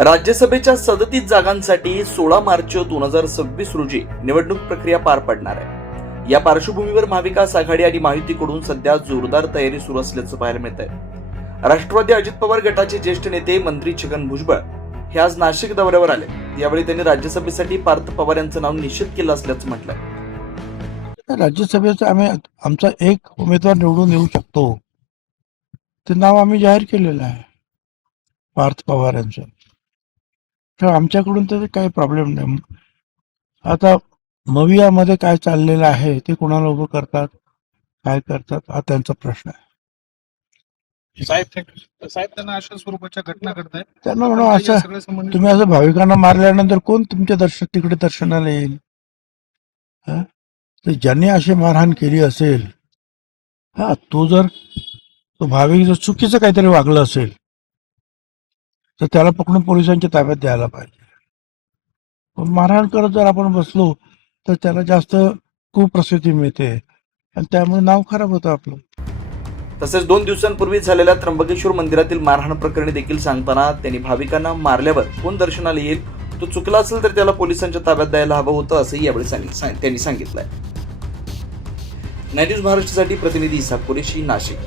राज्यसभेच्या 37 जागांसाठी 16 मार्च 2026 रोजी निवडणूक प्रक्रिया पार पडणार आहे। या पार्श्वभूमीवर महाविकास आघाडी आणि महायुतीकडून सध्या जोरदार तयारी सुरू असल्याचं पाहायला मिळत आहे। राष्ट्रवादी अजित पवार गटाचे ज्येष्ठ नेते मंत्री छगन भुजबळ हे आज नाशिक दौऱ्यावर आले। यावेळी त्यांनी राज्यसभेसाठी पार्थ पवार यांचं नाव निश्चित केलं असल्याचं म्हटलंय। राज्यसभेचा आमचा एक उमेदवार निवडून येऊ शकतो, ते नाव आम्ही जाहीर केलेलं आहे, पार्थ पवार यांचं। तर आमच्याकडून तर काही प्रॉब्लेम नाही। आता मवियामध्ये काय चाललेलं आहे ते कोणाला उभं करतात, काय करतात, हा त्यांचा प्रश्न आहे। साहेब त्यांना अशा स्वरूपाच्या घटना घडतायत, त्यांना म्हणून असं तुम्ही असं भाविकांना मारल्यानंतर कोण तुमच्या तिकडे दर्शनाला येईल? तर ज्यांनी अशी मारहाण केली असेल, तो भाविक जर चुकीचं काहीतरी वागलं असेल तर त्याला पकडून पोलिसांच्या ताब्यात द्यायला पाहिजे। पण मारहाण करत जर आपण बसलो तर त्याला जास्त कुप्रसिद्धी मिळते आणि त्यामुळे नाव खराब होतं आपलं। तसेच 2 दिवसांपूर्वी झालेल्या त्र्यंबकेश्वर मंदिरातील मारहाण प्रकरणी देखील सांगताना त्यांनी भाविकांना मारल्यावर कोण दर्शनाला येईल, तो चुकला असेल तर त्याला पोलिसांच्या ताब्यात द्यायला हवं होतं असंही यावेळी त्यांनी सांगितलंय। न्यूज महाराष्ट्रासाठी प्रतिनिधी इसाक कुरेशी, नाशिक।